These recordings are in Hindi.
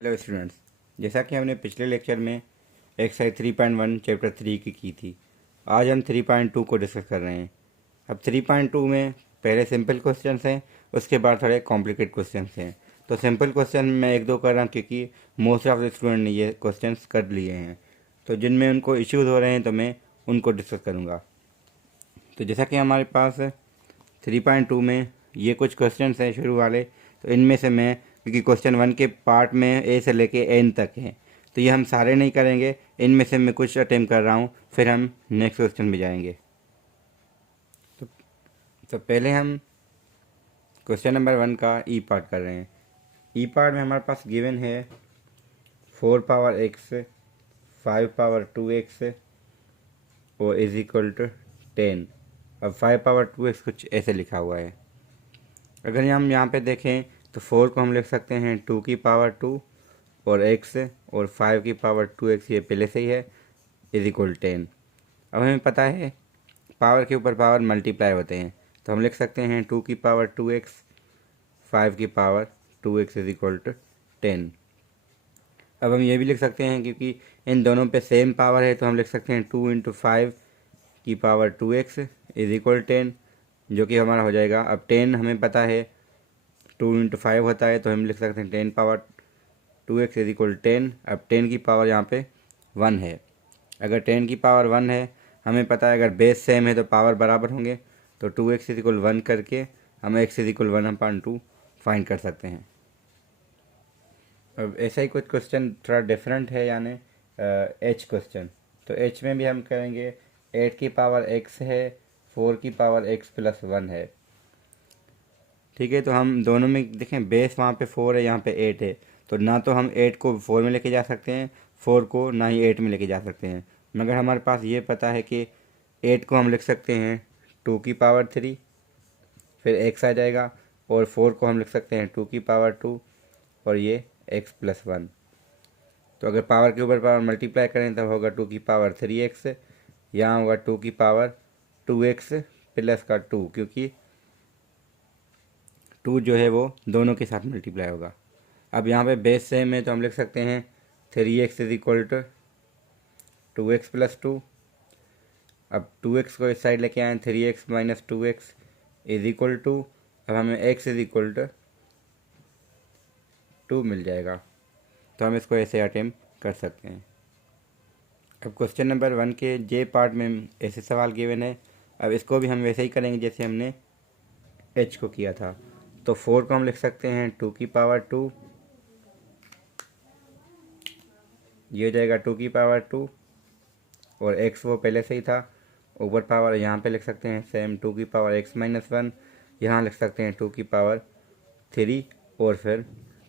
हेलो स्टूडेंट्स, जैसा कि हमने पिछले लेक्चर में एक्सरसाइज 3.1 चैप्टर 3 की थी, आज हम 3.2 को डिस्कस कर रहे हैं। अब 3.2 में पहले सिंपल क्वेश्चंस हैं, उसके बाद थोड़े कॉम्प्लिकेट क्वेश्चंस हैं। तो सिंपल क्वेश्चन मैं एक दो कर रहा हूँ क्योंकि मोस्ट ऑफ द स्टूडेंट ने ये क्वेश्चंस कर लिए हैं, तो जिनमें उनको इश्यूज़ हो रहे हैं तो मैं उनको डिस्कस करूँगा। तो जैसा कि हमारे पास 3.2 में ये कुछ क्वेश्चंस हैं शुरू वाले, तो इनमें से मैं, क्योंकि क्वेश्चन 1 के पार्ट में ए से लेके एन तक हैं, तो ये हम सारे नहीं करेंगे, इनमें से मैं कुछ अटेम्प्ट कर रहा हूँ, फिर हम नेक्स्ट क्वेश्चन में जाएंगे। तो पहले हम क्वेश्चन नंबर 1 का ई पार्ट कर रहे हैं। ई पार्ट में हमारे पास गिवन है 4 पावर एक्स, 5 पावर 2x और इज इक्वल टू 10। अब 5 पावर 2x कुछ ऐसे लिखा हुआ है। अगर हम यहाँ पे देखें तो 4 को हम लिख सकते हैं 2 की पावर 2 और x, और 5 की पावर 2x ये पहले से ही है, इज इक्वल 10। अब हमें पता है पावर के ऊपर पावर मल्टीप्लाई होते हैं, तो हम लिख सकते हैं 2 की पावर 2x, 5 की power 2x is equal to 10। अब हम ये भी लिख सकते हैं क्योंकि इन दोनों पे सेम पावर है, तो हम लिख सकते हैं 2 इंटू 5 की पावर 2x इज इक्वल 10, जो कि हमारा हो जाएगा। अब 10 हमें पता है 2 इंटू 5 होता है, तो हम लिख सकते हैं 10 पावर 2x इज इक्वल 10। अब 10 की पावर यहाँ पे 1 है। अगर 10 की पावर 1 है, हमें पता है अगर बेस सेम है तो पावर बराबर होंगे, तो 2x इज इक्वल 1 करके हम x इज इक्वल 1/2 फाइंड कर सकते हैं। अब ऐसा ही कुछ क्वेश्चन थोड़ा डिफरेंट है, यानी एच क्वेश्चन। तो एच में भी हम करेंगे 8 की पावर x है, 4 की पावर x प्लस 1 है। ठीक है, तो हम दोनों में देखें, बेस वहाँ पे 4 है, यहाँ पे 8 है, तो ना तो हम 8 को 4 में लेके जा सकते हैं, 4 को ना ही 8 में लेके जा सकते हैं। मगर हमारे पास ये पता है कि 8 को हम लिख सकते हैं 2 की पावर 3, फिर x आ जाएगा, और 4 को हम लिख सकते हैं 2 की पावर 2 और ये x प्लस 1। तो अगर पावर के ऊपर पावर मल्टीप्लाई करें तब होगा 2 की पावर 3x, यहाँ होगा 2 की पावर 2x प्लस का 2, क्योंकि 2 जो है वो दोनों के साथ मल्टीप्लाई होगा। अब यहाँ पे बेस सेम है, तो हम लिख सकते हैं 3x is equal to 2x plus 2। अब 2x को इस साइड लेके आए, 3x minus 2x is equal to, अब हमें x इज इक्वल टू 2 मिल जाएगा। तो हम इसको ऐसे अटेम्प्ट कर सकते हैं। अब क्वेश्चन नंबर 1 के जे पार्ट में ऐसे सवाल गिवन है। अब इसको भी हम वैसे ही करेंगे जैसे हमने h को किया था। तो 4 को हम लिख सकते हैं 2 की पावर 2, ये हो जाएगा 2 की पावर 2, और x वो पहले से ही था, ऊपर पावर यहाँ पे लिख सकते हैं सेम 2 की पावर x माइनस 1, यहाँ लिख सकते हैं 2 की पावर 3 और फिर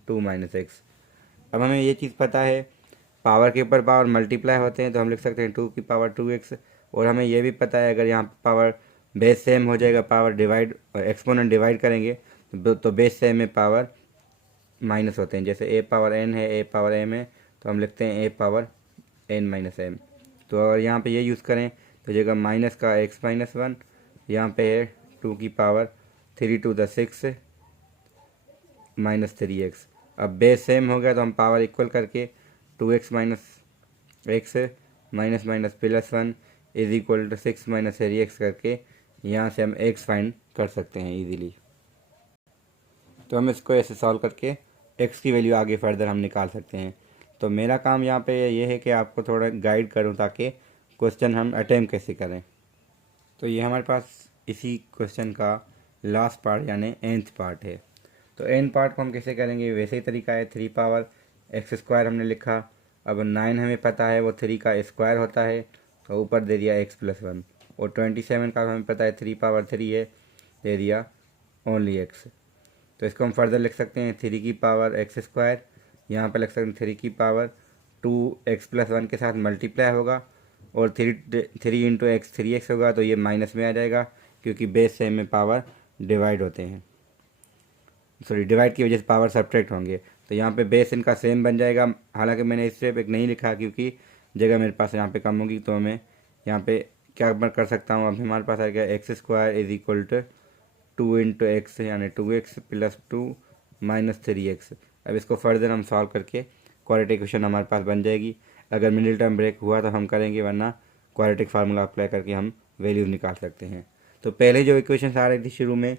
2 माइनस एक्स। अब हमें ये चीज़ पता है पावर के ऊपर पावर मल्टीप्लाई होते हैं, तो हम लिख सकते हैं 2 की पावर 2x, और हमें ये भी पता है अगर यहाँ पावर बेस सेम हो जाएगा, पावर डिवाइड और एक्सपोनेंट डिवाइड करेंगे तो बेस सेम में पावर माइनस होते हैं। जैसे a पावर n है, a पावर m है, तो हम लिखते हैं a power n minus m। तो अगर यहाँ पे ये यूज़ करें तो जगह माइनस का x माइनस 1, यहाँ पे है 2 की power 3 to the 6 minus 3x। अब बेस सेम हो गया तो हम पावर इक्वल करके 2x minus X minus minus plus 1 is equal to 6 minus 3x करके यहाँ से हम x फाइंड कर सकते हैं इजीली। तो हम इसको ऐसे सॉल्व करके x की वैल्यू आगे फर्दर हम निकाल सकते हैं। तो मेरा काम यहाँ पे ये है कि आपको थोड़ा गाइड करूँ ताकि क्वेश्चन हम अटेम्प्ट कैसे करें। तो ये हमारे पास इसी क्वेश्चन का लास्ट पार्ट यानी nth पार्ट है। तो n पार्ट को हम कैसे करेंगे, वैसे ही तरीका है। 3 पावर x स्क्वायर हमने लिखा। अब 9 हमें पता है वो 3 का स्क्वायर होता है, तो ऊपर दे दिया x प्लस 1, और 27 का हमें पता है 3 पावर 3 है, दे दिया ओनली x। तो इसको हम फर्दर लिख सकते हैं 3 की पावर एक्स स्क्वायर, यहाँ पर लिख सकते हैं 3 की पावर 2x प्लस 1 के साथ मल्टीप्लाई होगा, और 3 इंटू एक्स 3x होगा, तो ये माइनस में आ जाएगा क्योंकि बेस सेम में पावर डिवाइड होते हैं, सॉरी डिवाइड की वजह से पावर सब्ट्रैक्ट होंगे। तो यहाँ पे बेस इनका सेम बन जाएगा। हालांकि मैंने इस स्टेप एक नहीं लिखा क्योंकि जगह मेरे पास यहाँ पे कम होगी, तो मैं यहाँ पे क्या मैं कर सकता हूँ, अब हमारे पास आ गया X square is equal to 2 into X यानी 2x प्लस 2 माइनस 3x। अब इसको फर्दर हम सॉल्व करके क्वाड्रेटिक इक्वेशन हमारे पास बन जाएगी। अगर मिडिल टर्म ब्रेक हुआ तो हम करेंगे, वरना क्वाड्रेटिक फार्मूला अप्लाई करके हम वैल्यूज निकाल सकते हैं। तो पहले जो इक्वेशन आ रही थी शुरू में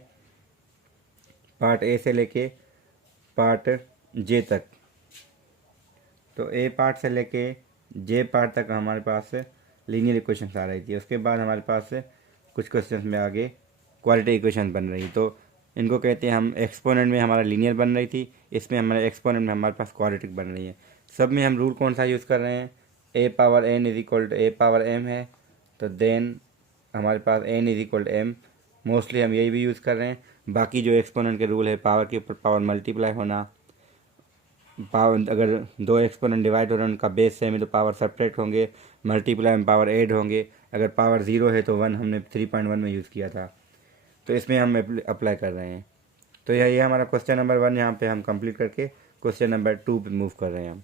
पार्ट ए से लेके पार्ट जे तक, तो ए पार्ट से लेके जे पार्ट तक हमारे पास लीनियर इक्वेशन आ रही थी। उसके बाद हमारे पास कुछ क्वेश्चन में आगे क्वाड्रेटिक इक्वेशन बन रही, तो इनको कहते हैं हम एक्सपोनेंट में हमारा लीनियर बन रही थी, इसमें हमारे एक्सपोनेंट में हमारे पास क्वाड्रेटिक बन रही है। सब में हम रूल कौन सा यूज़ कर रहे हैं, A power N is equal to A power M है, तो देन हमारे पास N is equal to M, mostly हम यही भी यूज़ कर रहे हैं। बाकी जो एक्सपोनेंट के रूल है, पावर के ऊपर पावर मल्टीप्लाई होना, पावर अगर दो एक्सपोनेंट डिवाइड हो रहे हैं उनका बेस सेम है तो पावर सब्ट्रैक्ट होंगे, मल्टीप्लाई में पावर ऐड होंगे, अगर पावर ज़ीरो है तो 1 हमने 3.1 में यूज़ किया था, तो इसमें हम अप्लाई कर रहे हैं। तो ये हमारा क्वेश्चन नंबर 1 यहाँ पे हम कंप्लीट करके क्वेश्चन नंबर 2 पे मूव कर रहे हैं हम।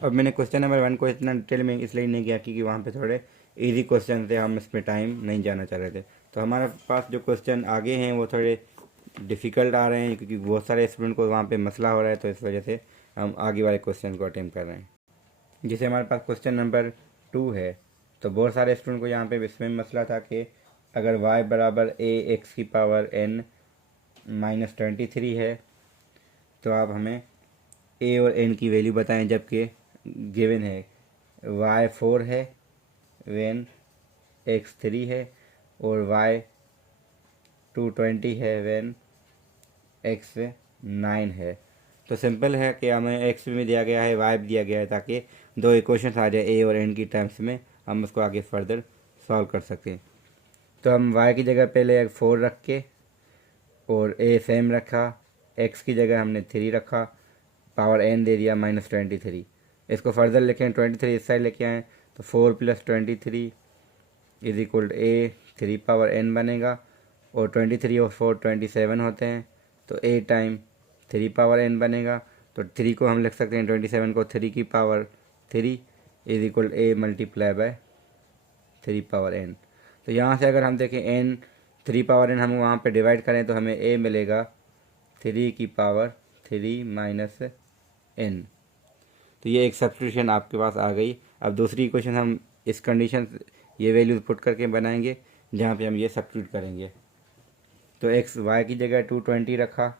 अब मैंने क्वेश्चन नंबर 1 को इतना डिटेल में इसलिए नहीं किया क्योंकि वहाँ पे थोड़े इजी क्वेश्चन थे, हम इसमें टाइम नहीं जाना चाह रहे थे। तो हमारे पास जो क्वेश्चन आगे हैं वो थोड़े डिफ़िकल्ट आ रहे हैं क्योंकि बहुत सारे स्टूडेंट को वहाँ पे मसला हो रहा है, तो इस वजह से हम आगे वाले क्वेश्चन को अटेम्प्ट कर रहे हैं। जैसे हमारे पास क्वेश्चन नंबर 2 है, तो बहुत सारे स्टूडेंट को यहाँ पे इसमें मसला था कि अगर y बराबर a x की पावर n माइनस 23 है तो आप हमें a और n की वैल्यू बताएं, जबकि गिवन है y 4 है, when x 3 है और y 220 है, when x 9 है। तो सिंपल है कि हमें x भी दिया गया है, y भी दिया गया है, ताकि दो इक्वेशन आ जाए a और n की टर्म्स में, हम उसको आगे फर्दर सॉल्व कर सकें। तो हम y की जगह पहले 4 रख के और a सेम रखा, x की जगह हमने 3 रखा, पावर n दे दिया -23। इसको फर्दर लिखें, 23 इस साइड लेके आएँ तो 4 + 23 is equal to a 3 power n बनेगा, और 23 और 4 27 होते हैं, तो a टाइम 3 पावर n बनेगा। तो 3 को हम लिख सकते हैं 27 को 3 की power 3 is equal a multiply by 3 power n। तो यहाँ से अगर हम देखें n 3 पावर n हम वहाँ पे डिवाइड करें तो हमें a मिलेगा 3 की पावर 3 माइनस n। तो ये एक सब्स्टिट्यूशन आपके पास आ गई। अब दूसरी इक्वेशन हम इस कंडीशन ये वैल्यूज पुट करके बनाएंगे जहाँ पे हम ये सब्स्टिट्यूट करेंगे। तो x y की जगह 220 रखा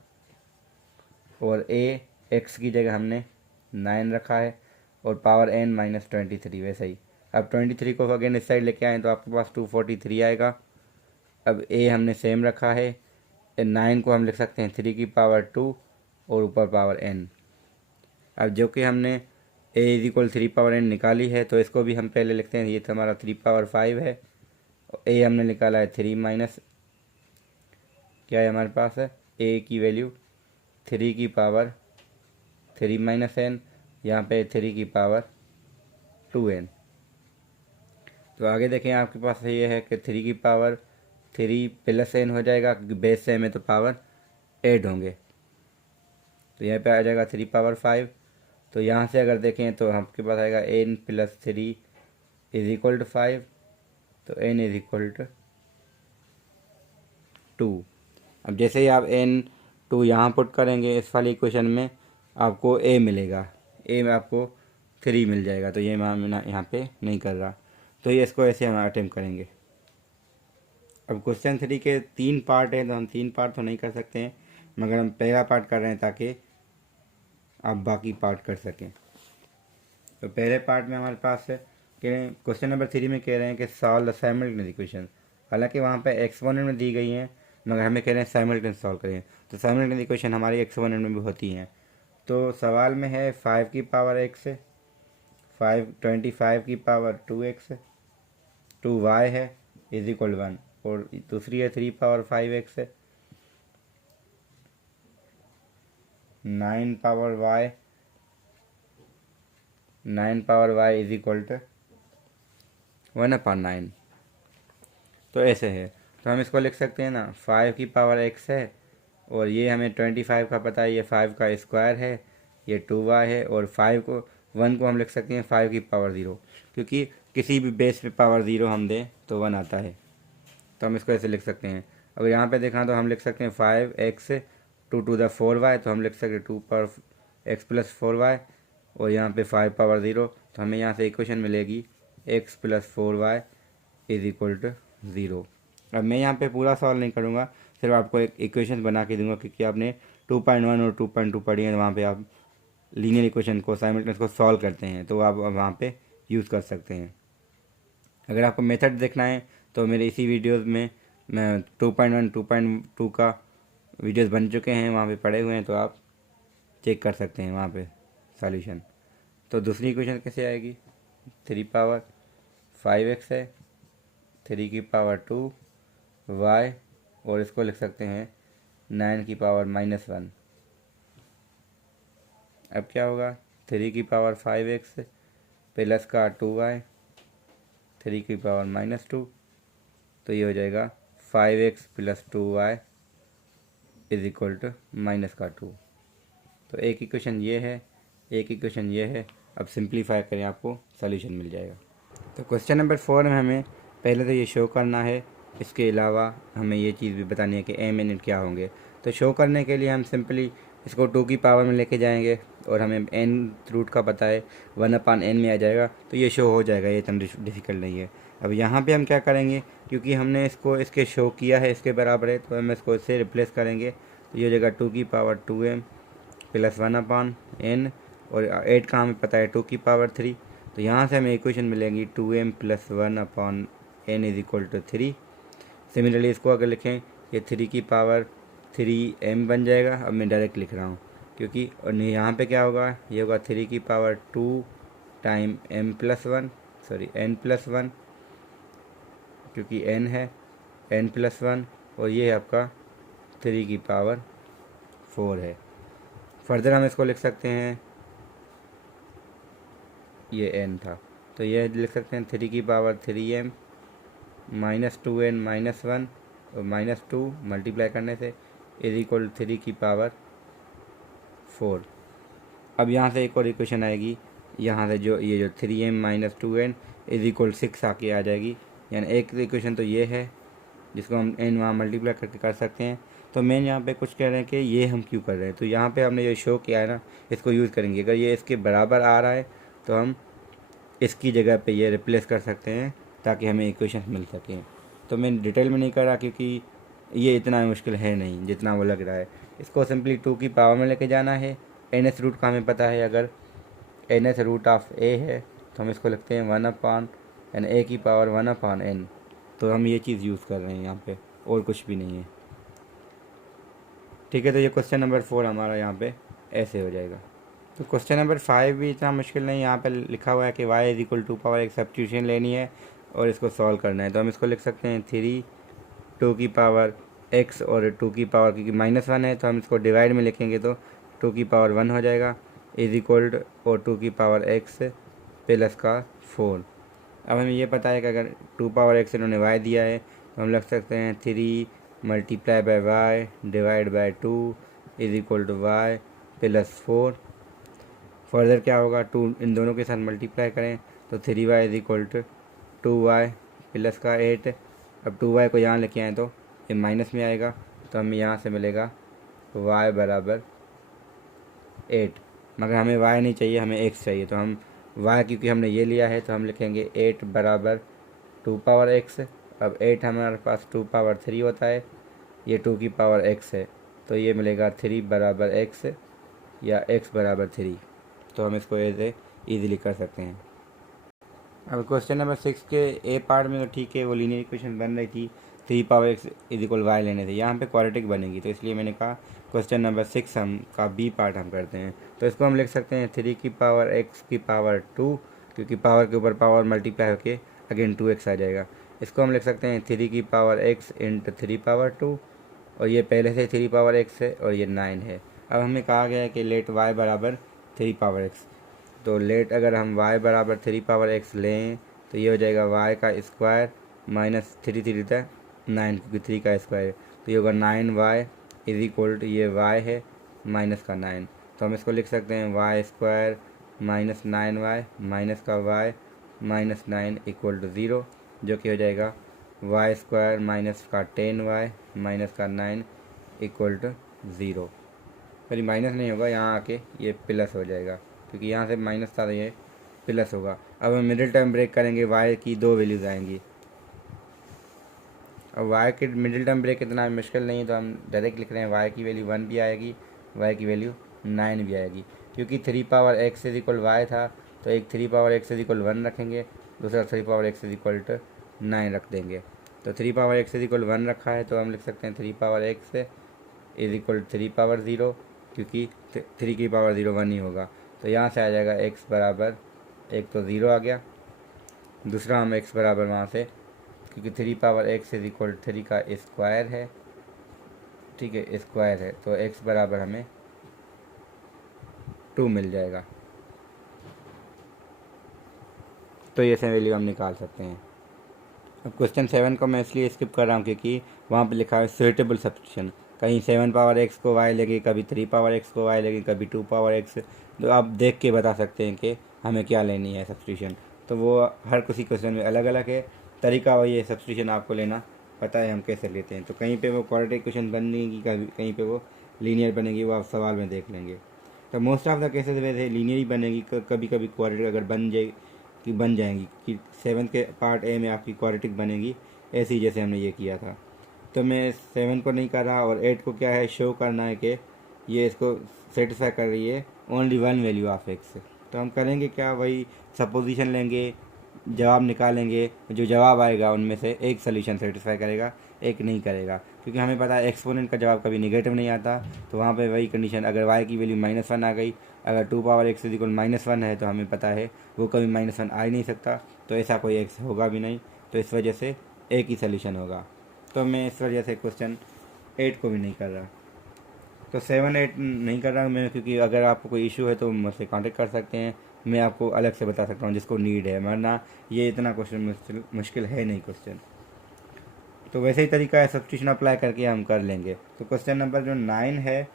और a x की जगह हमने 9 रखा है और पावर n -23 वैसे ही। अब 23 को अगेन इस साइड लेके आए तो आपके पास 243 आएगा। अब a हमने सेम रखा है, 9 को हम लिख सकते हैं 3 की पावर 2 और ऊपर पावर n। अब जो कि हमने a is equal 3 power n निकाली है, तो इसको भी हम पहले लिखते हैं, ये तो हमारा 3 पावर 5 है, a हमने निकाला है 3 माइनस क्या है हमारे पास है a की वैल्यू 3 की पावर 3 माइनस n, यहाँ पे 3 की पावर 2n। तो आगे देखें आपके पास ये है कि 3 की पावर 3 प्लस n हो जाएगा, बेस सेम है तो पावर ऐड होंगे, तो यहाँ पे आ जाएगा 3 पावर 5। तो यहाँ से अगर देखें तो आपके पास आएगा n + 3 इज इक्वल टू 5, तो n इज इक्वल टू 2। अब जैसे ही आप n 2 यहाँ पुट करेंगे इस वाली इक्वेशन में, आपको a मिलेगा, a में आपको 3 मिल जाएगा, तो ये मैं यहाँ पे नहीं कर रहा, तो ये इसको ऐसे हम अटेम्प्ट करेंगे। अब क्वेश्चन 3 के 3 पार्ट हैं, तो हम 3 पार्ट तो नहीं कर सकते हैं, मगर हम पहला पार्ट कर रहे हैं ताकि आप बाकी पार्ट कर सकें। तो पहले पार्ट में हमारे पास है कि क्वेश्चन नंबर 3 में कह रहे हैं कि सॉल्व द साइमल्टेनियस इक्वेशन, हालांकि वहाँ पे एक्सपोनेंट में दी गई हैं, मगर हमें कह रहे हैं साइमल्टेनियस सॉल्व करें। तो साइमल्टेनियस इक्वेशन हमारी एक्सपोनेंट में भी होती हैं। तो सवाल में है 5 की पावर x, 25 की पावर 2x, 2y है इज इक्वल 1, और दूसरी है 3 power 5x, 9 power y is equal to 1/9। तो ऐसे है, तो हम इसको लिख सकते हैं ना, 5 की पावर x है और ये हमें 25 का पता है, ये 5 का स्क्वायर है, ये 2y है, और 1 को हम लिख सकते हैं 5 की पावर 0, क्योंकि किसी भी बेस पे पावर 0 हम दें तो 1 आता है, तो हम इसको ऐसे लिख सकते हैं। अगर यहाँ पे देखा तो हम लिख सकते हैं 5x 2 टू द 4y, तो हम लिख सकते हैं 2 पावर x प्लस 4y, और यहाँ पे 5 पावर 0, तो हमें यहाँ से इक्वेशन मिलेगी x plus 4y is equal to 0। अब मैं यहाँ पे पूरा सॉल्व नहीं करूँगा, सिर्फ आपको एक इक्वेशन बना के दूंगा, क्योंकि आपने 2.1 और 2.2 पढ़ी है, वहाँ पे आप लीनियर इक्वेशन को साइमल्टेनियस को सॉल्व करते हैं, तो आप वहाँ पे यूज़ कर सकते हैं। अगर आपको मेथड देखना है तो मेरे इसी वीडियोस में मैं 2.1 2.2 का वीडियोस बन चुके हैं, वहाँ पे पड़े हुए हैं, तो आप चेक कर सकते हैं वहाँ पे सॉल्यूशन। तो दूसरी इक्वेशन कैसे आएगी, 3 पावर 5x है, 3 की पावर 2y, और इसको लिख सकते हैं 9 की पावर -1। अब क्या होगा, 3 की पावर 5x प्लस का 2y, 3 की पावर -2, तो ये हो जाएगा 5x plus 2y is equal to minus का 2। तो एक इक्वेशन ये है, एक इक्वेशन ये है। अब सिंप्लीफाई करें, आपको सॉल्यूशन मिल जाएगा। तो क्वेश्चन नंबर 4 में हमें पहले तो ये शो करना है, इसके अलावा हमें ये चीज़ भी बतानी है कि m n क्या होंगे। तो शो करने के लिए हम सिंपली इसको 2 की पावर में लेके जाएंगे, और हमें n रूट का पता है 1/n में आ जाएगा, तो ये शो हो जाएगा, ये इतना डिफ़िकल्ट नहीं है। अब यहाँ पे हम क्या करेंगे, क्योंकि हमने इसको इसके शो किया है इसके बराबर है, तो हम इसको इससे रिप्लेस करेंगे, तो ये हो जाएगा 2 की पावर 2m प्लस 1/n, और 8 का हमें पता है 2 की पावर 3, तो यहाँ से हमें इक्वेशन मिलेगी 2m plus 1/n is equal to 3। Similarly इसको अगर लिखें, ये 3 की पावर 3m बन जाएगा। अब मैं डायरेक्ट लिख रहा हूँ, क्योंकि और यहाँ पे क्या होगा, ये होगा 3 की पावर 2 टाइम n प्लस 1, क्योंकि n है n प्लस 1, और ये आपका 3 की पावर 4 है। फर्दर हम इसको लिख सकते हैं, ये n था, तो ये लिख सकते हैं 3 की power 3m minus 2n minus 1, और -2 मल्टीप्लाई करने से इज इक्वल 3 की पावर 4। अब यहाँ से एक और इक्वेशन आएगी, यहाँ से जो ये जो 3m minus 2n is equal 6 आके आ जाएगी। यानी एक इक्वेशन तो ये है जिसको हम n वहाँ मल्टीप्लाई करके कर सकते हैं। तो मेन यहाँ पे कुछ कह रहे हैं कि ये हम क्यों कर रहे हैं, तो यहाँ पे हमने जो शो किया है ना, इसको यूज़ करेंगे। अगर ये इसके बराबर आ रहा है तो हम इसकी जगह पे ये रिप्लेस कर सकते हैं, ताकि हमें इक्वेशन मिल सकें। तो मैं डिटेल में नहीं कर रहा, क्योंकि ये इतना मुश्किल है नहीं जितना वो लग रहा है। इसको सिंपली 2 की पावर में लेके जाना है। ns रूट का हमें पता है, अगर ns रूट ऑफ a है तो हम इसको लिखते हैं 1/n a की पावर 1/n। तो हम ये चीज़ यूज़ कर रहे हैं यहाँ पे, और कुछ भी नहीं है। ठीक है, तो ये क्वेश्चन नंबर 4 हमारा यहाँ पे ऐसे हो जाएगा। तो क्वेश्चन नंबर 5 भी इतना मुश्किल नहीं, यहाँ पे लिखा हुआ है कि y इज इक्वल 2 पावर एक सब्स्टिट्यूशन लेनी है और इसको सॉल्व करना है। तो हम इसको लिख सकते हैं 3 2 की पावर x, और 2 की पावर क्योंकि -1 है तो हम इसको डिवाइड में लिखेंगे, तो 2 की पावर 1 हो जाएगा इज इक्वल, और 2 की पावर x प्लस का 4। अब हमें ये पता है कि अगर 2 पावर x इन्होंने y दिया है, तो हम लिख सकते हैं 3 multiply by y divide by 2 is equal to y plus 4। Further क्या होगा, 2 इन दोनों के साथ मल्टीप्लाई करें तो 3y is equal to 2y plus का 8। अब 2y को यहाँ लेके आए तो ये माइनस में आएगा, तो हमें यहाँ से मिलेगा y बराबर 8। मगर हमें y नहीं चाहिए, हमें x चाहिए। तो हम y क्योंकि हमने ये लिया है तो हम लिखेंगे 8 बराबर 2 पावर x। अब 8 हमारे पास 2 पावर 3 होता है, ये 2 की पावर x है, तो ये मिलेगा 3 बराबर x या x बराबर 3। तो हम इसको ऐसे ईजिली कर सकते हैं। अब क्वेश्चन नंबर 6 के ए पार्ट में तो ठीक है, वो लीनियर इक्वेशन बन रही थी 3 power x is equal Y लेने से, यहाँ पे क्वाड्रेटिक बनेगी, तो इसलिए मैंने कहा क्वेश्चन नंबर 6 हम का बी पार्ट हम करते हैं। तो इसको हम लिख सकते हैं 3 की पावर x की पावर 2, क्योंकि पावर के ऊपर पावर मल्टीप्लाई होके अगेन 2x आ जाएगा। इसको हम लिख सकते हैं 3 की पावर x इंटू 3 पावर 2, और ये पहले से 3 पावर x है और ये 9 है। अब हमें कहा गया है कि लेट y बराबर 3 पावर x, तो लेट अगर हम y बराबर 3 पावर x लें तो ये हो जाएगा y का स्क्वायर माइनस 3 3 था 9, क्योंकि 3 का स्क्वायर, तो ये होगा 9y इज इक्वल टू ये y है माइनस का 9। तो हम इसको लिख सकते हैं y square minus 9y minus का y माइनस 9 इक्वल टू 0, जो कि हो जाएगा y स्क्वायर माइनस का 10y माइनस का 9 इक्वल टू 0। सॉरी माइनस नहीं होगा, यहाँ आके ये प्लस हो जाएगा, क्योंकि यहाँ से माइनस था तो ये प्लस होगा। अब हम मिडिल टर्म ब्रेक करेंगे, वाई की 2 वैल्यूज़ आएंगी। अब वाई की मिडिल टर्म ब्रेक इतना मुश्किल नहीं है, तो हम डायरेक्ट लिख रहे हैं वाई की वैल्यू 1 भी आएगी, वाई की वैल्यू 9 भी आएगी। क्योंकि 3 power x is equal Y था, तो एक 3 पावर x इज इक्वल 1 रखेंगे, दूसरा 3 power x is equal to 9 रख देंगे। तो 3 पावर x इज इक्वल 1 रखा है, तो हम लिख सकते हैं 3 power x is equal 3 power 0, क्योंकि 3 की पावर 0 1 ही होगा। तो यहाँ से आ जाएगा x बराबर, एक तो 0 आ गया, दूसरा हम x बराबर वहाँ से, क्योंकि 3 पावर x इज इक्वल 3 का स्क्वायर है, ठीक है, स्क्वायर है, तो x बराबर हमें 2 मिल जाएगा। तो ये से वैल्यू हम निकाल सकते हैं। अब क्वेश्चन 7 को मैं इसलिए स्किप कर रहा हूँ क्योंकि वहाँ पे लिखा है सुइटेबल सब्स्टिट्यूशन। कहीं 7 पावर x को y लेगी, कभी 3 पावर x को y लेगी, कभी 2 पावर x। तो आप देख के बता सकते हैं कि हमें क्या लेनी है सब्स्टिट्यूशन। तो वो हर किसी क्वेश्चन में अलग अलग है, तरीका वही है, सब्स्टिट्यूशन आपको लेना पता है हम कैसे लेते हैं। तो कहीं पे वो क्वाड्रेटिक क्वेश्चन बनेगी, कहीं पे वो लीनियर बनेगी, वो आप सवाल में देख लेंगे। तो मोस्ट ऑफ द केसेस वैसे लीनियर ही बनेगी, कभी कभी क्वाड्रेटिक अगर बन जाएंगी कि 7 के पार्ट ए में आपकी क्वाड्रेटिक बनेगी, ऐसी जैसे हमने ये किया था। तो मैं 7 को नहीं कर रहा, और 8 को क्या है, शो करना है कि ये इसको सेटिस्फाई कर रही है ओनली 1 वैल्यू ऑफ एक्स। तो हम करेंगे क्या, वही सपोजिशन लेंगे, जवाब निकालेंगे, जो जवाब आएगा उनमें से एक सोल्यूशन सेटिस्फाई करेगा, एक नहीं करेगा, क्योंकि हमें पता है एक्सपोनेंट का जवाब कभी निगेटिव नहीं आता। तो वहाँ पे वही कंडीशन, अगर y की वैल्यू -1 आ गई, अगर 2 पावर x इक्वल -1 है, तो हमें पता है वो कभी -1 आ ही नहीं सकता, तो ऐसा कोई x होगा भी नहीं, तो इस वजह से एक ही सोल्यूशन होगा। तो मैं इस वजह से क्वेश्चन 8 को भी नहीं कर रहा। तो 7 8 नहीं कर रहा हूँ मैं, क्योंकि अगर आपको कोई इशू है तो मुझसे कांटेक्ट कर सकते हैं, मैं आपको अलग से बता सकता हूँ जिसको नीड है, वरना ये इतना क्वेश्चन मुश्किल है नहीं क्वेश्चन। तो वैसे ही तरीका है, सब्स्टिट्यूशन अप्लाई करके हम कर लेंगे। तो क्वेश्चन नंबर जो 9 है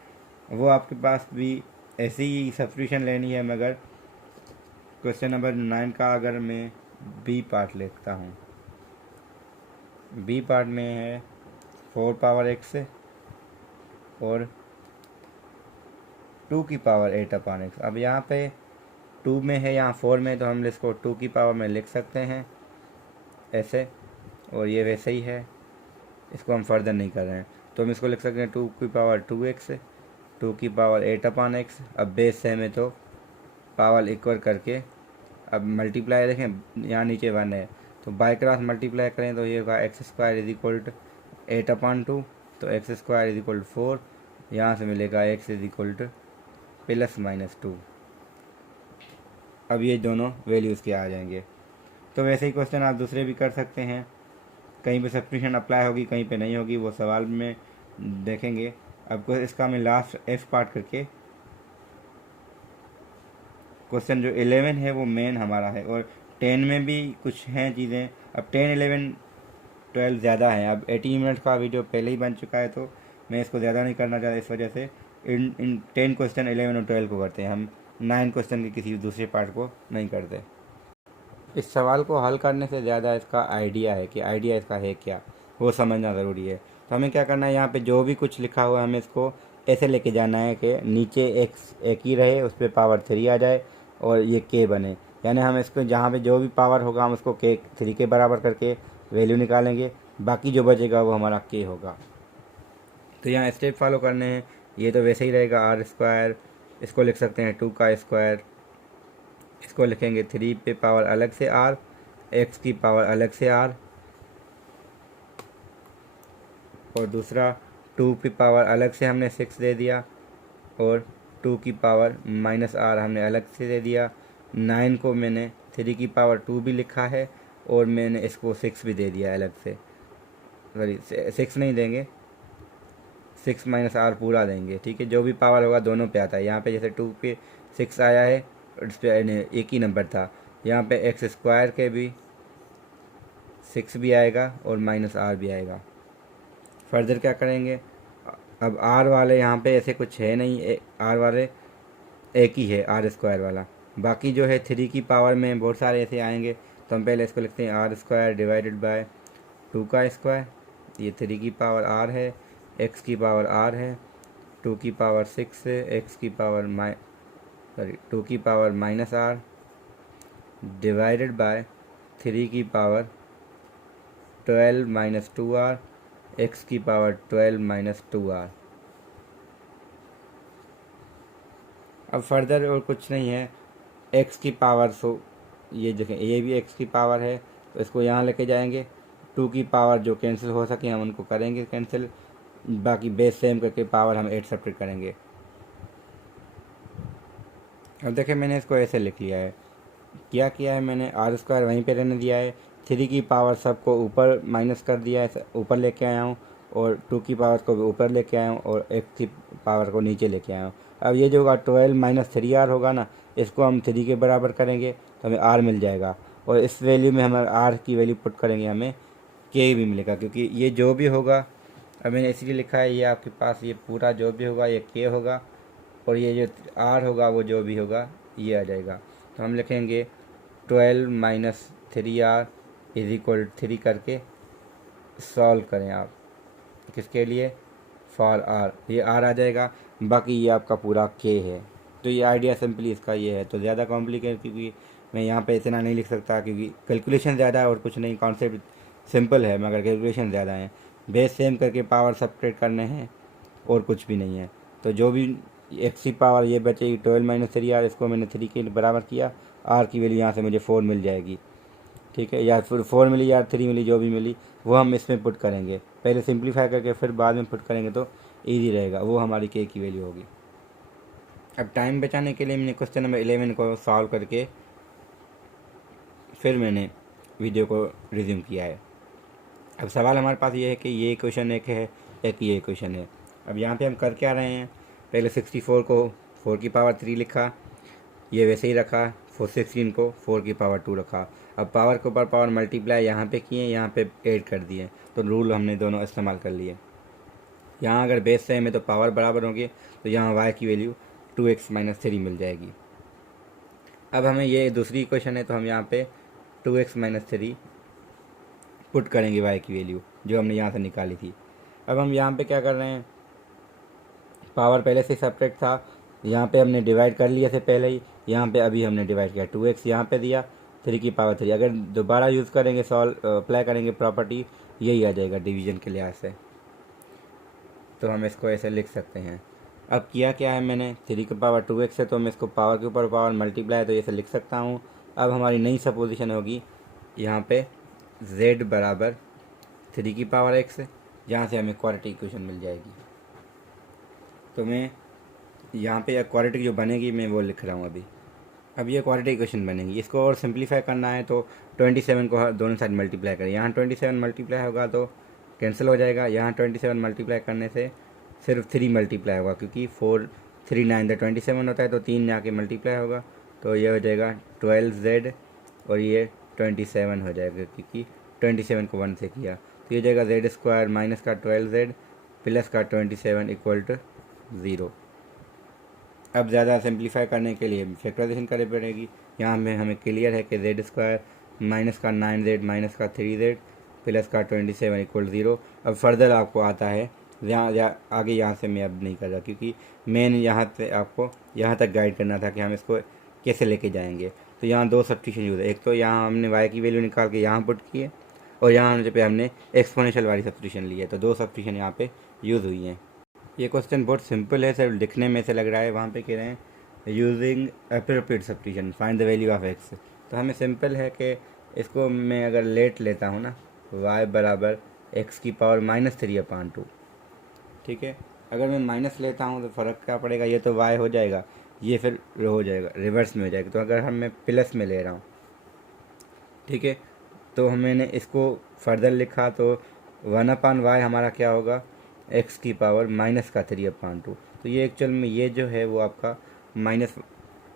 वो आपके पास भी ऐसी ही सब्स्टिट्यूशन लेनी है, मगर क्वेश्चन नंबर 9 का अगर मैं बी पार्ट लेता हूँ, बी पार्ट में है 4 पावर x और 2 की पावर 8 अपॉन x। अब यहाँ पे 2 में है, यहाँ 4 में, तो हम इसको 2 की पावर में लिख सकते हैं ऐसे, और ये वैसे ही है, इसको हम फर्दर नहीं कर रहे हैं। तो हम इसको लिख सकते हैं 2 की पावर 2x, 2 की पावर 8 अपॉन x। अब बेस सेम है तो पावर इक्वल करके, अब मल्टीप्लाई देखें, यहाँ नीचे 1 है, तो बाई क्रॉस मल्टीप्लाई करें तो ये होगा x² is equal to 8 upon 2, तो x² इज इक्वल टू 4, यहाँ से मिलेगा x इज इक्वल टू +-2। अब ये दोनों वैल्यूज़ के आ जाएंगे। तो वैसे ही क्वेश्चन आप दूसरे भी कर सकते हैं, कहीं पे सब्स्टिट्यूशन अप्लाई होगी, कहीं पे नहीं होगी, वो सवाल में देखेंगे। अब इसका मैं लास्ट एफ पार्ट करके, क्वेश्चन जो 11 है वो मेन हमारा है, और 10 में भी कुछ हैं चीज़ें। अब 10 11 12 ज़्यादा है, अब 18 मिनट का वीडियो पहले ही बन चुका है, तो मैं इसको ज़्यादा नहीं करना चाहता, इस वजह से इन 10 क्वेश्चन 11 और 12 को करते हैं, हम 9 क्वेश्चन के किसी दूसरे पार्ट को नहीं करते। इस सवाल को हल करने से ज़्यादा इसका आइडिया है कि आइडिया इसका है क्या, वो समझना ज़रूरी है। तो हमें क्या करना है, यहाँ पे जो भी कुछ लिखा हुआ है हमें इसको ऐसे लेके जाना है कि नीचे एक ही रहे, उस पर पावर 3 आ जाए और ये k बने। यानी हम इसको जहाँ पे जो भी पावर होगा हम उसको k 3 के बराबर करके वैल्यू निकालेंगे, बाकी जो बचेगा वो हमारा k होगा। तो यहाँ स्टेप फॉलो करने हैं, ये तो वैसे ही रहेगा r², इसको लिख सकते हैं 2 का स्क्वायर, इसको लिखेंगे 3 पे पावर अलग से r, x की पावर अलग से r, और दूसरा 2 की पावर अलग से हमने 6 दे दिया, और 2 की पावर -r हमने अलग से दे दिया। 9 को मैंने 3 की पावर 2 भी लिखा है, और मैंने इसको 6 भी दे दिया अलग से, सॉरी 6 नहीं देंगे, 6 -r पूरा देंगे, ठीक है। जो भी पावर होगा दोनों पे आता है, यहाँ पे जैसे 2 पे 6 आया है, इस पर एक ही नंबर था, यहाँ पे x² के भी 6 भी आएगा और -r भी आएगा। फर्दर क्या करेंगे, अब r वाले यहाँ पे ऐसे कुछ है नहीं, r वाले एक ही है r² वाला, बाकी जो है 3 की पावर में बहुत सारे ऐसे आएंगे। तो हम पहले इसको लिखते हैं r² डिवाइडेड बाय 2 का स्क्वायर, ये 3 की पावर r है, x की पावर r है, टू की पावर 6 एक्स की पावर टू की power minus R divided by 3 की पावर 12 माइनस 2r एक्स की पावर 12 माइनस 2r। अब फर्दर और कुछ नहीं है, एक्स की पावर, सो ये देखें ये भी एक्स की पावर है तो इसको यहाँ लेके जाएंगे। टू की पावर जो कैंसिल हो सके हम उनको करेंगे कैंसिल, बाकी बेस सेम करके पावर हम 8 सब्ट्रैक्ट करेंगे। अब देखें मैंने इसको ऐसे लिख लिया है, क्या किया है मैंने, आर स्क्वायर वहीं पे रहने दिया है, 3 की पावर सबको ऊपर माइनस कर दिया है, ऊपर लेके आया हूँ, और 2 की पावर को भी ऊपर लेके आया हूँ, और एक्स की पावर को नीचे लेके आया हूँ। अब ये जो होगा 12 माइनस 3r होगा ना, इसको हम 3 के बराबर करेंगे तो हमें r मिल जाएगा, और इस वैल्यू में हम r की वैल्यू पुट करेंगे, हमें k भी मिलेगा, क्योंकि ये जो भी होगा, अब मैंने इसलिए लिखा है ये आपके पास ये पूरा जो भी होगा ये k होगा, और ये जो r होगा वो जो भी होगा ये आ जाएगा। तो हम लिखेंगे 12 माइनस 3r इज इक्वल 3 करके सॉल्व करें आप, किसके लिए, फॉर r, ये r आ जाएगा, बाकी ये आपका पूरा k है। तो ये आइडिया सिंपली इसका ये है। तो ज़्यादा कॉम्प्लिकेट क्योंकि मैं यहाँ पे इतना नहीं लिख सकता, क्योंकि कैलकुलेशन ज़्यादा है और कुछ नहीं, कॉन्सेप्ट सिंपल है मगर कैलकुलेशन ज़्यादा है। बेस सेम करके पावर सब्ट्रैक्ट करने हैं और कुछ भी नहीं है। तो जो भी एक्स की पावर ये बचेगी 12 माइनस 3r, इसको मैंने 3 के बराबर किया, r की वैल्यू यहाँ से मुझे 4 मिल जाएगी, ठीक है, या फिर 4 मिली या 3 मिली, जो भी मिली वो हम इसमें पुट करेंगे, पहले सिंप्लीफाई करके फिर बाद में पुट करेंगे तो ईजी रहेगा, वो हमारी k की वैल्यू होगी। अब टाइम बचाने के लिए मैंने क्वेश्चन नंबर 11 को सॉल्व करके फिर मैंने वीडियो को रिज्यूम किया है। अब सवाल हमारे पास ये है कि ये क्वेश्चन एक है, एक ये क्वेश्चन है। अब यहाँ पे हम कर क्या रहे हैं, पहले 64 को 4 की पावर 3 लिखा, ये वैसे ही रखा, 16 को 4 की पावर 2 रखा। अब पावर के ऊपर पावर मल्टीप्लाई यहाँ पे किए, यहाँ पे ऐड कर दिए, तो रूल हमने दोनों इस्तेमाल कर लिए। यहाँ अगर बेस सेम है तो पावर बराबर होंगे, तो यहाँ y की वैल्यू 2x माइनस 3 मिल जाएगी। अब हमें ये दूसरी इक्वेशन है तो हम यहाँ पे 2x माइनस 3 पुट करेंगे y की वैल्यू जो हमने यहाँ से निकाली थी। अब हम यहाँ पे क्या कर रहे हैं, पावर पहले से सब्ट्रैक्ट था, यहाँ पे हमने डिवाइड कर लिया से पहले ही, यहाँ पे अभी हमने डिवाइड किया, 2x यहाँ पे दिया, 3 की पावर 3। अगर दोबारा यूज़ करेंगे, सॉल्व अप्लाई करेंगे प्रॉपर्टी, यही आ जाएगा डिवीजन के लिहाज से, तो हम इसको ऐसे लिख सकते हैं। अब किया क्या है मैंने, 3 की पावर 2x है तो मैं इसको पावर के ऊपर पावर मल्टीप्लाई है तो ऐसे लिख सकता हूँ। अब हमारी नई सपोजिशन होगी यहाँ पे z बराबर 3 की पावर x, जहाँ से हमें क्वाड्रेटिक इक्वेशन मिल जाएगी। तो मैं यहाँ पे क्वाड्रेटिक जो बनेगी मैं वो लिख रहा हूँ अभी। अब ये क्वाड्रेटिक इक्वेशन बनेगी, इसको और सिंप्लीफाई करना है तो 27 को दोनों साइड मल्टीप्लाई करें, यहाँ 27 मल्टीप्लाई होगा तो कैंसिल हो जाएगा, यहाँ 27 मल्टीप्लाई करने से सिर्फ 3 मल्टीप्लाई होगा, क्योंकि 4 3 9 द 27 होता है तो 3 आके मल्टीप्लाई होगा, तो ये हो जाएगा 12z और ये 27 हो जाएगा, क्योंकि 27 को 1 से किया, तो ये जाएगा z स्क्वायर माइनस का 12z प्लस का 27 इक्वल टू 0। अब ज़्यादा सिंप्लीफाई करने के लिए फैक्टराइजेशन करनी पड़ेगी। यहाँ में हमें क्लियर है कि z स्क्वायर माइनस का 9z माइनस का 3z प्लस का 27 इक्वल 0। अब फर्दर आपको आता है, आगे यहाँ से मैं अब नहीं कर रहा, क्योंकि मेन यहाँ से आपको यहाँ तक गाइड करना था कि हम इसको कैसे लेके जाएंगे। तो यहाँ दो सब्स्टिट्यूशन यूज़ है, एक तो यहाँ हमने y की वैल्यू निकाल के यहाँ पुट की है, और यहाँ पे हमने एक्सपोनेंशियल वाली सब्स्टिट्यूशन ली है, तो दो सब्स्टिट्यूशन यहाँ पे यूज़ हुई हैं। ये क्वेश्चन बहुत सिंपल है, सिर्फ लिखने में से लग रहा है, वहाँ पे कह रहे हैं using appropriate substitution find the value of x। तो हमें सिंपल है कि इसको मैं अगर लेट लेता हूँ ना, y बराबर x की पावर -3/2, ठीक है। अगर मैं माइनस लेता हूँ तो फ़र्क क्या पड़ेगा, ये तो y हो जाएगा, ये फिर हो जाएगा रिवर्स में हो जाएगा। तो अगर हम मैं प्लस में ले रहा हूँ, ठीक है, तो मैंने इसको फर्दर लिखा तो 1/y हमारा क्या होगा, x की पावर माइनस का 3/2। तो ये एक्चुअल में ये जो है वो आपका माइनस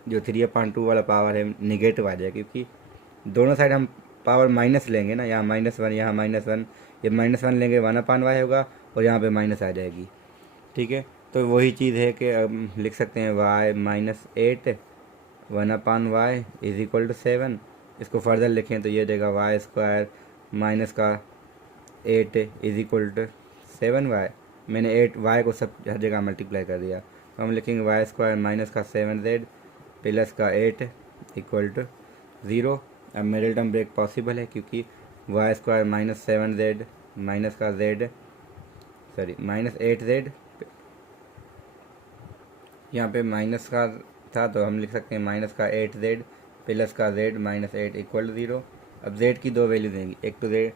जो 3/2 वाला पावर है निगेटिव आ जाएगा, क्योंकि दोनों साइड हम पावर माइनस लेंगे ना, यहाँ -1 यहाँ -1, ये -1 लेंगे 1/y होगा और यहाँ पे माइनस आ जाएगी, ठीक है। तो वही चीज़ है कि अब लिख सकते हैं y -8 1/y is equal to 7। इसको फर्दर लिखें तो ये देगा y स्क्वायर माइनस का 8 इज इक्वल टू 7y मैंने 8 y को सब हर जगह मल्टीप्लाई कर दिया। तो हम लिखेंगे वाई स्क्वायर माइनस का 7z प्लस का 8 इक्वल टू 0। अब मिडिल टर्म ब्रेक पॉसिबल है क्योंकि Y square minus 7z minus का z माइनस 8z, यहाँ पे माइनस का था तो हम लिख सकते हैं माइनस का 8z प्लस का z माइनस 8 इक्वल टू 0। अब z की दो वैल्यू देंगे, एक तो z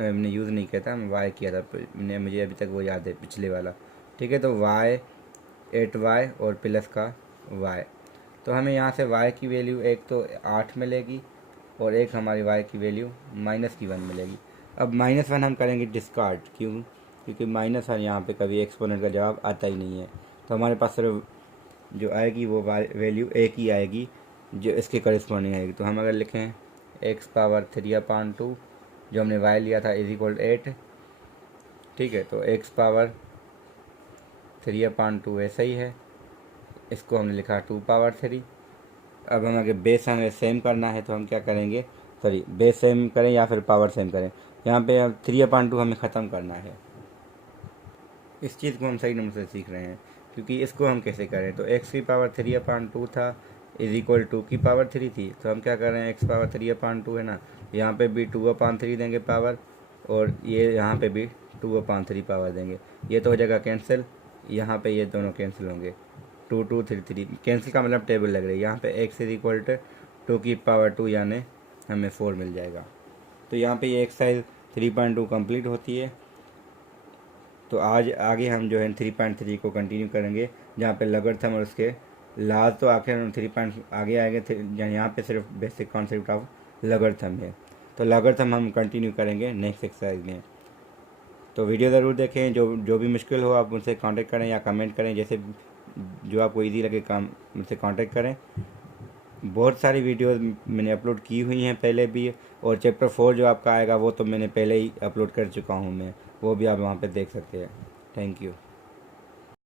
मैंने यूज़ नहीं किया था, मैं y किया था, मैंने मुझे अभी तक वो याद है पिछले वाला। ठीक है, तो y 8y और प्लस का y। तो हमें यहाँ से y की वैल्यू एक तो 8 मिलेगी और एक हमारी y की वैल्यू माइनस की 1 मिलेगी। अब -1 हम करेंगे डिस्कार्ड, क्यों? क्योंकि -1 यहाँ पे कभी एक्सपोनेंट का जवाब आता ही नहीं है। तो हमारे पास सिर्फ जो आएगी वो वैल्यू एक ही आएगी जो इसके करिस्पॉन्डिंग आएगी। तो हम अगर लिखें x पावर 3/2 जो हमने y लिया था इज इक्वल 8। ठीक है, तो x पावर 3/2 ऐसा ही है, इसको हमने लिखा 2 पावर 3। अब हम अगर बेस हमें सेम करना है तो हम क्या करेंगे, बेस सेम करें या फिर पावर सेम करें। यहाँ पे अब 3/2 हमें ख़त्म करना है। इस चीज़ को हम सही नंबर से सीख रहे हैं क्योंकि इसको हम कैसे करें। तो x की पावर 3/2 था इज इक्वल 2 की पावर 3 थी। तो हम क्या कर रहे हैं, x पावर 3/2 है ना, यहाँ पे भी 2/3 देंगे पावर, और ये यहाँ पे भी 2/3 पावर देंगे। ये तो हो जाएगा कैंसिल, यहाँ पे ये दोनों कैंसिल होंगे। 2 2 3 3 कैंसिल का मतलब टेबल लग रही है। यहाँ पे x इज इक्वल टू 2 की पावर 2 यानी हमें 4 मिल जाएगा। तो यहाँ पे ये एक्सरसाइज 3.2 कंप्लीट होती है। तो आज आगे हम जो है 3.3 को कंटिन्यू करेंगे, जहाँ पे लॉगरिथम और उसके लाज तो आखिर हम 3 आगे आएंगे। यहाँ पे सिर्फ बेसिक कॉन्सेप्ट ऑफ लॉगरिथम है। तो लॉगरिथम हम कंटिन्यू करेंगे नेक्स्ट एक्सरसाइज में। तो वीडियो ज़रूर देखें, जो भी मुश्किल हो आप मुझसे कांटेक्ट करें या कमेंट करें, जैसे जो आपको इजी लगे काम मुझसे कांटेक्ट करें। बहुत सारी वीडियोस मैंने अपलोड की हुई हैं पहले भी, और चैप्टर 4 जो आपका आएगा वो तो मैंने पहले ही अपलोड कर चुका हूँ मैं, वो भी आप वहाँ पे देख सकते हैं। Thank you.